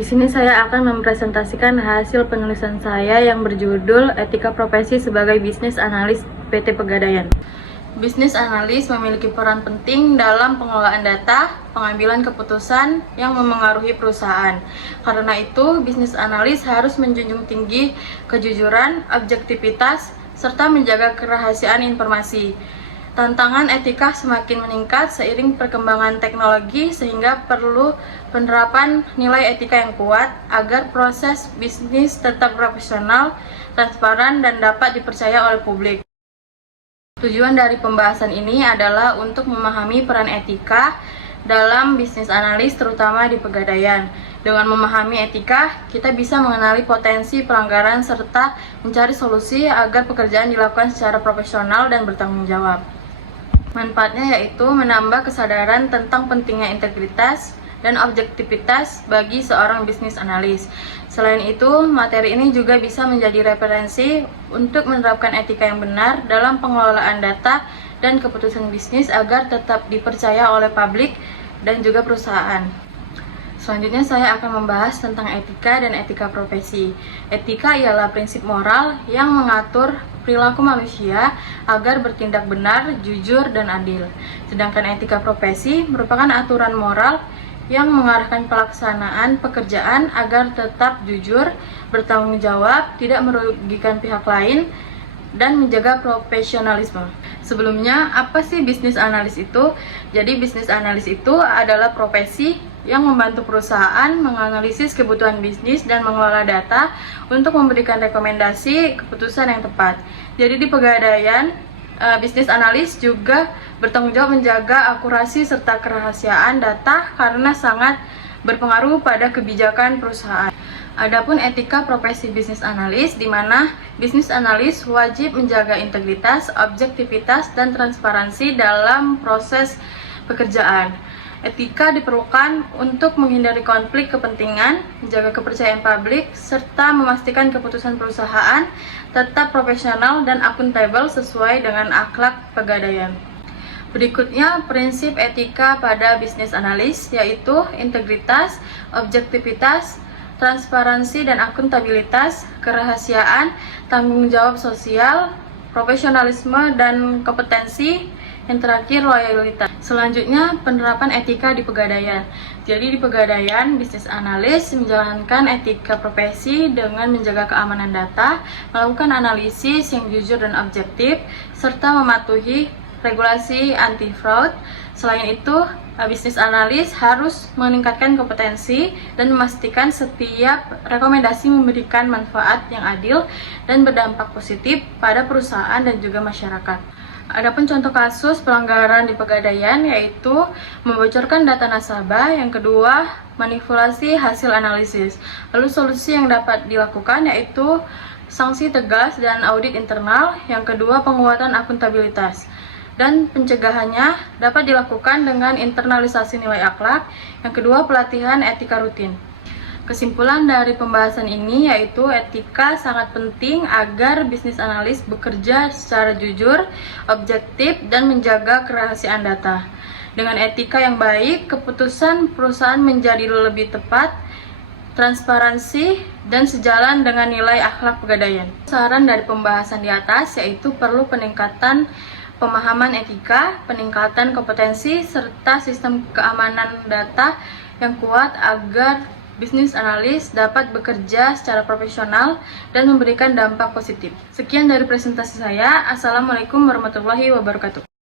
Di sini saya akan mempresentasikan hasil penulisan saya yang berjudul Etika Profesi sebagai Bisnis Analis PT Pegadaian. Bisnis analis memiliki peran penting dalam pengelolaan data, pengambilan keputusan yang memengaruhi perusahaan. Karena itu, bisnis analis harus menjunjung tinggi kejujuran, objektivitas, serta menjaga kerahasiaan informasi. Tantangan etika semakin meningkat seiring perkembangan teknologi, sehingga perlu penerapan nilai etika yang kuat agar proses bisnis tetap profesional, transparan, dan dapat dipercaya oleh publik. Tujuan dari pembahasan ini adalah untuk memahami peran etika dalam bisnis analis, terutama di Pegadaian. Dengan memahami etika, kita bisa mengenali potensi pelanggaran serta mencari solusi agar pekerjaan dilakukan secara profesional dan bertanggung jawab. Manfaatnya yaitu menambah kesadaran tentang pentingnya integritas dan objektivitas bagi seorang bisnis analis. Selain itu, materi ini juga bisa menjadi referensi untuk menerapkan etika yang benar dalam pengelolaan data dan keputusan bisnis agar tetap dipercaya oleh publik dan juga perusahaan. Selanjutnya saya akan membahas tentang etika dan etika profesi. Etika ialah prinsip moral yang mengatur perilaku manusia agar bertindak benar, jujur, dan adil. Sedangkan etika profesi merupakan aturan moral yang mengarahkan pelaksanaan pekerjaan agar tetap jujur, bertanggung jawab, tidak merugikan pihak lain, dan menjaga profesionalisme. Sebelumnya, apa sih bisnis analis itu? Jadi, bisnis analis itu adalah profesi yang membantu perusahaan menganalisis kebutuhan bisnis dan mengelola data untuk memberikan rekomendasi keputusan yang tepat. Jadi di Pegadaian, bisnis analis juga bertanggung jawab menjaga akurasi serta kerahasiaan data karena sangat berpengaruh pada kebijakan perusahaan. Adapun etika profesi bisnis analis, di mana bisnis analis wajib menjaga integritas, objektivitas, dan transparansi dalam proses pekerjaan. Etika diperlukan untuk menghindari konflik kepentingan, menjaga kepercayaan publik, serta memastikan keputusan perusahaan tetap profesional dan akuntabel sesuai dengan akhlak Pegadaian. Berikutnya, prinsip etika pada bisnis analis, yaitu integritas, objektivitas, transparansi dan akuntabilitas, kerahasiaan, tanggung jawab sosial, profesionalisme, dan kompetensi. Yang terakhir, loyalitas. Selanjutnya, penerapan etika di Pegadaian. Jadi di Pegadaian, bisnis analis menjalankan etika profesi dengan menjaga keamanan data, melakukan analisis yang jujur dan objektif, serta mematuhi regulasi anti-fraud. Selain itu, bisnis analis harus meningkatkan kompetensi dan memastikan setiap rekomendasi memberikan manfaat yang adil dan berdampak positif pada perusahaan dan juga masyarakat. Adapun contoh kasus pelanggaran di Pegadaian yaitu membocorkan data nasabah, yang kedua manipulasi hasil analisis. Lalu solusi yang dapat dilakukan yaitu sanksi tegas dan audit internal, yang kedua penguatan akuntabilitas. Dan pencegahannya dapat dilakukan dengan internalisasi nilai akhlak, yang kedua pelatihan etika rutin. Kesimpulan dari pembahasan ini yaitu etika sangat penting agar bisnis analis bekerja secara jujur, objektif, dan menjaga kerahasiaan data. Dengan etika yang baik, keputusan perusahaan menjadi lebih tepat, transparansi, dan sejalan dengan nilai akhlak Pegadaian. Saran dari pembahasan di atas yaitu perlu peningkatan pemahaman etika, peningkatan kompetensi, serta sistem keamanan data yang kuat agar bisnis analis dapat bekerja secara profesional dan memberikan dampak positif. Sekian dari presentasi saya. Assalamualaikum warahmatullahi wabarakatuh.